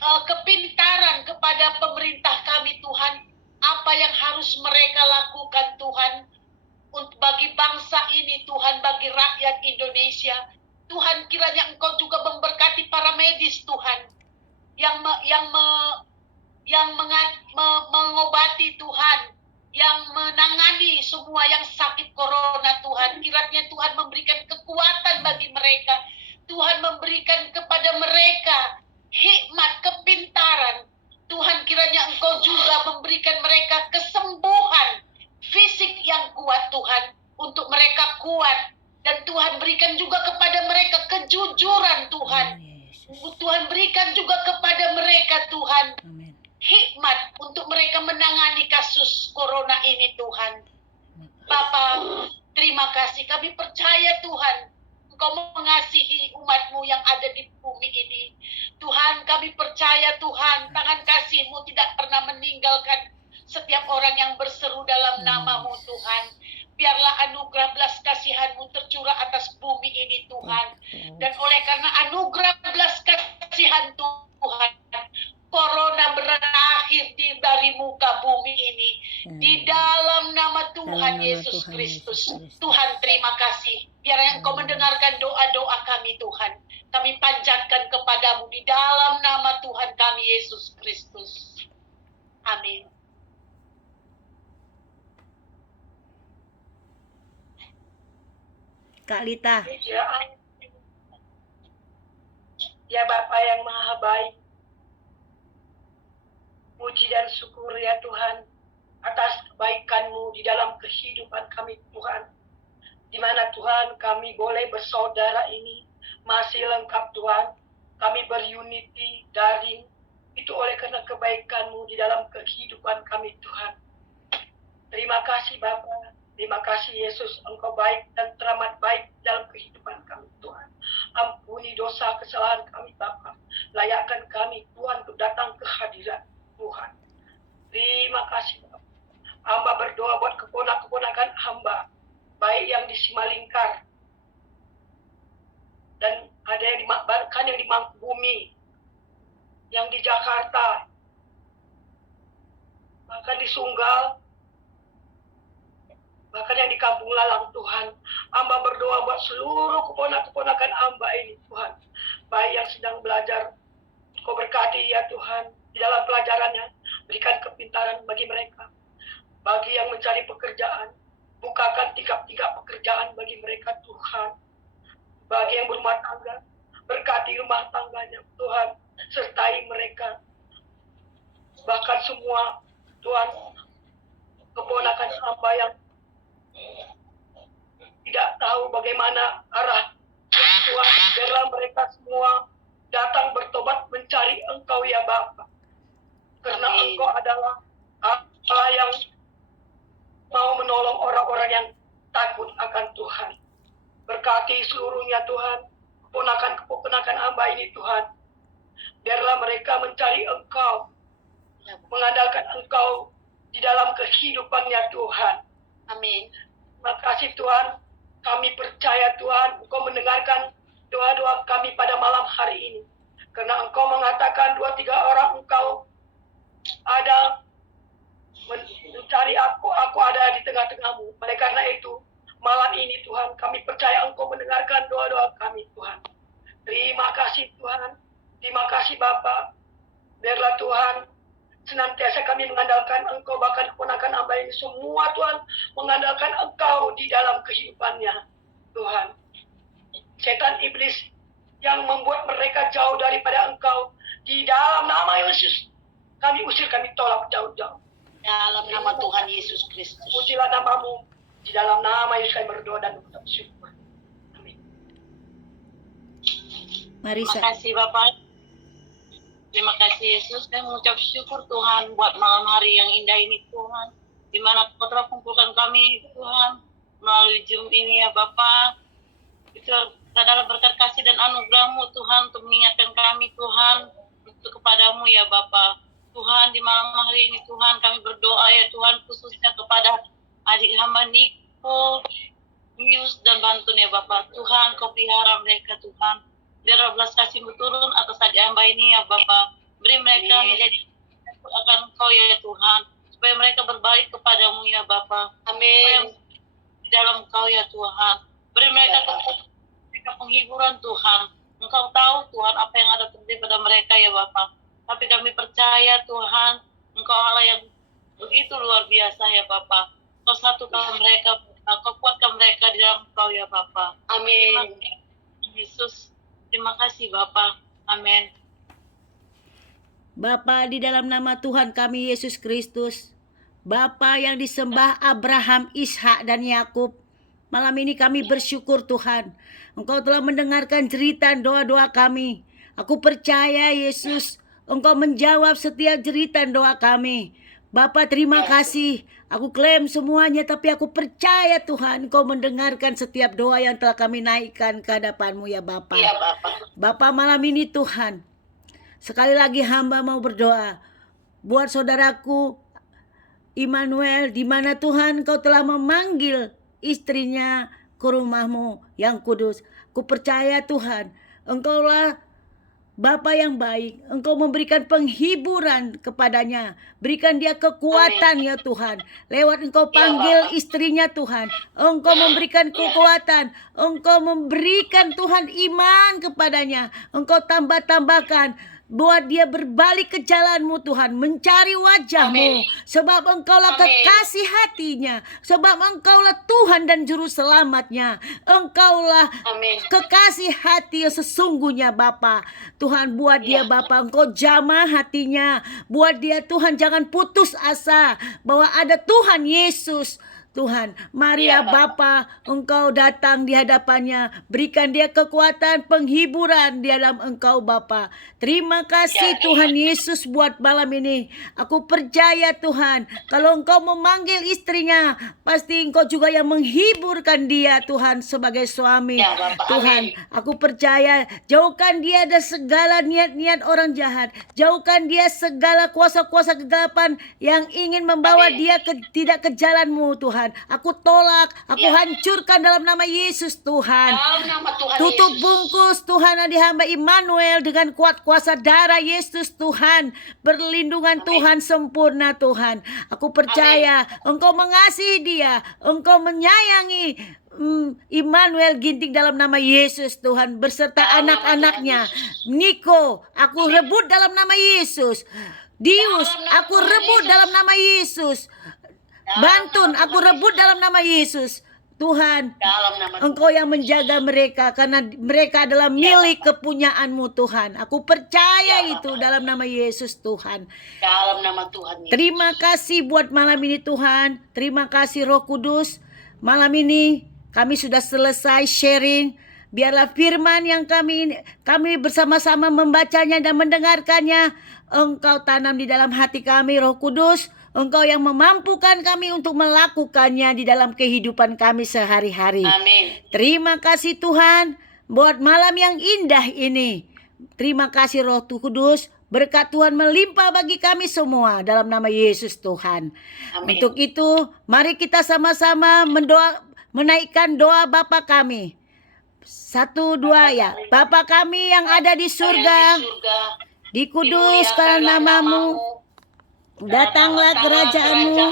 kepintaran kepada pemerintah kami Tuhan, apa yang harus mereka lakukan Tuhan untuk bagi bangsa ini Tuhan, bagi rakyat Indonesia. Tuhan, kiranya Engkau juga memberkati para medis Tuhan yang mengobati Tuhan, yang menangani semua yang sakit corona Tuhan. Kiranya Tuhan memberikan kekuatan bagi mereka. Tuhan memberikan kepada mereka hikmat, kepintaran. Tuhan, kiranya Engkau juga memberikan mereka kesembuhan fisik yang kuat Tuhan, untuk mereka kuat. Dan Tuhan berikan juga kepada mereka kejujuran Tuhan. Tuhan berikan juga kepada mereka Tuhan Amin. hikmat untuk mereka menangani kasus corona ini Tuhan. Bapa, terima kasih. Kami percaya Tuhan, Engkau mengasihi umat-Mu yang ada di bumi ini. Tuhan, kami percaya Tuhan, tangan kasih-Mu tidak pernah meninggalkan setiap orang yang berseru dalam nama-Mu Tuhan. Biarlah anugerah belas kasihan-Mu tercurah atas bumi ini Tuhan. Dan oleh karena anugerah belas kasihan Tuhan, corona berakhir dari muka bumi ini. Di dalam nama Tuhan Dalam nama Yesus Tuhan Kristus. Yesus Kristus. Tuhan, terima kasih. Biar Engkau mendengarkan doa-doa kami Tuhan. Kami panjatkan kepadamu di dalam nama Tuhan kami Yesus Kristus. Amin. Kak Lita. Ya Bapa yang Maha Baik, puji dan syukur ya Tuhan atas kebaikan-Mu di dalam kehidupan kami Tuhan. Di mana Tuhan kami boleh bersaudara ini masih lengkap Tuhan. Kami berunity daring, itu oleh karena kebaikan-Mu di dalam kehidupan kami Tuhan. Terima kasih Bapa. Terima kasih Yesus, Engkau baik dan teramat baik dalam kehidupan kami Tuhan. Ampuni dosa kesalahan kami Bapa. Layakkan kami Tuhan untuk datang ke hadirat Tuhan. Terima kasih Bapa. Hamba berdoa buat keponakan hamba, baik yang di Simalingkar dan ada yang bahkan yang di Mangkubumi, yang di Jakarta, bahkan di Sunggal, bahkan yang di Kampung Lalang Tuhan. Hamba berdoa buat seluruh keponakan hamba ini Tuhan, baik yang sedang belajar, Kau berkati ya Tuhan di dalam pelajarannya, berikan kepintaran bagi mereka. Bagi yang mencari pekerjaan, bukakan tingkap-tingkap pekerjaan bagi mereka Tuhan. Bagi yang berumah tangga, berkati rumah tangganya Tuhan, sertai mereka. Bahkan semua Tuhan, keponakan hamba yang tidak tahu bagaimana arah Tuhan, biarlah mereka semua datang bertobat mencari Engkau ya Bapa. Karena Amin. Engkau adalah Allah yang mau menolong orang-orang yang takut akan Tuhan. Berkati seluruhnya Tuhan, keponakan hamba ini Tuhan. Biarlah mereka mencari Engkau, mengandalkan Engkau di dalam kehidupannya Tuhan. Amin. Terima kasih Tuhan, kami percaya Tuhan, Engkau mendengarkan doa-doa kami pada malam hari ini. Karena Engkau mengatakan 2-3 orang Engkau ada mencari aku ada di tengah-tengahmu. Oleh karena itu, malam ini Tuhan, kami percaya Engkau mendengarkan doa-doa kami Tuhan. Terima kasih Tuhan, terima kasih Bapa. Biarlah Tuhan, senantiasa kami mengandalkan Engkau, bahkan keponakan hamba ini semua Tuhan, mengandalkan Engkau di dalam kehidupannya Tuhan. Setan iblis yang membuat mereka jauh daripada Engkau, di dalam nama Yesus, kami usir, kami tolak jauh-jauh. Dalam nama Tuhan Yesus Kristus. Pujilah nama-Mu, di dalam nama Yesus kami berdoa dan mengucap syukur. Amin. Marisa. Terima kasih Bapak. Terima kasih Yesus, dan mengucap syukur Tuhan buat malam hari yang indah ini Tuhan. Di mana Kau telah kumpulkan kami Tuhan melalui Zoom ini ya Bapak. Itu adalah berkat kasih dan anugerah-Mu Tuhan untuk mengingatkan kami Tuhan untuk kepadamu ya Bapak. Tuhan, di malam hari ini Tuhan kami berdoa ya Tuhan, khususnya kepada adik hamba Niko, Yus dan Bantun ya Bapak. Tuhan, Kau pelihara mereka Tuhan. Biar belas kasih-Mu turun atas adik hamba ini ya Bapak. Beri mereka menjadi akan Engkau ya Tuhan, supaya mereka berbalik kepadamu ya Bapa. Amin. Di dalam Engkau ya Tuhan. Beri mereka penghiburan Tuhan. Engkau tahu Tuhan apa yang ada terjadi pada mereka ya Bapa. Tapi kami percaya Tuhan, Engkau Allah yang begitu luar biasa ya Bapa. Kau satukan mereka, Kau kuatkan mereka di dalam Engkau ya Bapa. Amin. Yesus, terima kasih Bapa. Amin. Bapa, di dalam nama Tuhan kami Yesus Kristus, Bapa yang disembah Abraham, Ishak dan Yakub, malam ini kami bersyukur Tuhan, Engkau telah mendengarkan jeritan doa-doa kami. Aku percaya Yesus, Engkau menjawab setiap jeritan doa kami. Bapa, terima kasih. Aku klaim semuanya, tapi aku percaya Tuhan, Engkau mendengarkan setiap doa yang telah kami naikkan ke hadapan-Mu ya Bapa. Ya Bapa. Bapa, malam ini Tuhan, sekali lagi hamba mau berdoa buat saudaraku Immanuel, di mana Tuhan Kau telah memanggil istrinya ke rumah-Mu yang kudus. Ku percaya Tuhan, Engkaulah Bapa yang baik, Engkau memberikan penghiburan kepadanya. Berikan dia kekuatan ya Tuhan. Lewat Engkau panggil istrinya Tuhan. Engkau memberikan kekuatan. Engkau memberikan Tuhan iman kepadanya. Engkau tambahkan. Buat dia berbalik ke jalan-Mu Tuhan, mencari wajah-Mu. Sebab Engkaulah kekasih hatinya. Sebab Engkaulah Tuhan dan Juru Selamatnya. Engkaulah kekasih hati yang sesungguhnya Bapa. Tuhan, buat dia Bapa, Engkau jamah hatinya. Buat dia Tuhan, jangan putus asa bahwa ada Tuhan Yesus. Tuhan, mari ya Bapa, Engkau datang di hadapannya. Berikan dia kekuatan, penghiburan di dalam Engkau Bapa. Terima kasih Tuhan Yesus buat malam ini. Aku percaya Tuhan, kalau Engkau memanggil istrinya, pasti Engkau juga yang menghiburkan dia Tuhan sebagai suami. Tuhan, aku percaya, jauhkan dia dari segala niat-niat orang jahat. Jauhkan dia segala kuasa-kuasa kegelapan yang ingin membawa dia tidak ke jalan-Mu Tuhan. Aku tolak, aku hancurkan dalam nama Yesus Tuhan. Tutup bungkus Tuhan di hamba Immanuel dengan kuat kuasa darah Yesus Tuhan. Perlindungan Tuhan sempurna Tuhan. Aku percaya Engkau mengasihi dia, Engkau menyayangi Immanuel Ginting dalam nama Yesus Tuhan, beserta anak-anaknya. Niko, aku rebut dalam nama Yesus. Dius, aku rebut dalam nama Yesus. Bantun, aku rebut dalam nama Yesus. Tuhan, Engkau yang menjaga mereka, karena mereka adalah milik kepunyaan-Mu Tuhan. Aku percaya itu dalam nama Yesus Tuhan. Dalam nama Tuhan Yesus. Terima kasih buat malam ini Tuhan. Terima kasih Roh Kudus. Malam ini kami sudah selesai sharing. Biarlah firman yang kami bersama-sama membacanya dan mendengarkannya, Engkau tanam di dalam hati kami Roh Kudus. Engkau yang memampukan kami untuk melakukannya di dalam kehidupan kami sehari-hari. Amin. Terima kasih Tuhan buat malam yang indah ini. Terima kasih Roh Kudus. Berkat Tuhan melimpah bagi kami semua dalam nama Yesus Tuhan. Amin. Untuk itu, mari kita sama-sama menaikkan doa Bapa kami. 1, 2 ya. Bapa kami yang ada di surga, dikuduskan namamu. Datanglah kerajaan-Mu,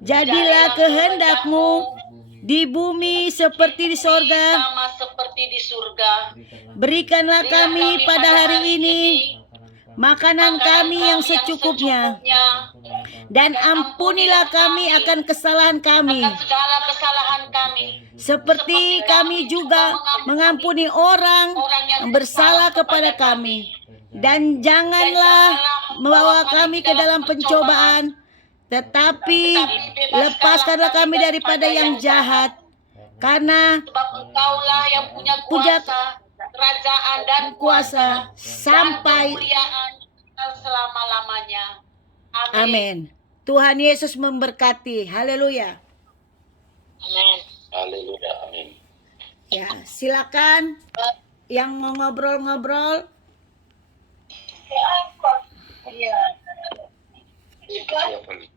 jadilah kehendak-Mu di bumi seperti di sorga. Sama seperti di surga. Berikanlah kami pada hari ini makanan kami yang secukupnya, dan ampunilah kami akan kesalahan kami, Segala kesalahan kami. seperti kami juga mengampuni orang yang bersalah kepada kami. Dan janganlah membawa kami ke dalam pencobaan, tetapi lepaskanlah kami daripada yang jahat. Karena Sebab Engkaulah yang punya kuasa, kerajaan dan kuasa sampai kemuliaan selama-lamanya. Amin. amin. Tuhan Yesus memberkati. Haleluya. Amin. Haleluya, amin. Ya, silakan yang mau ngobrol-ngobrol. Iya. Siapa nih?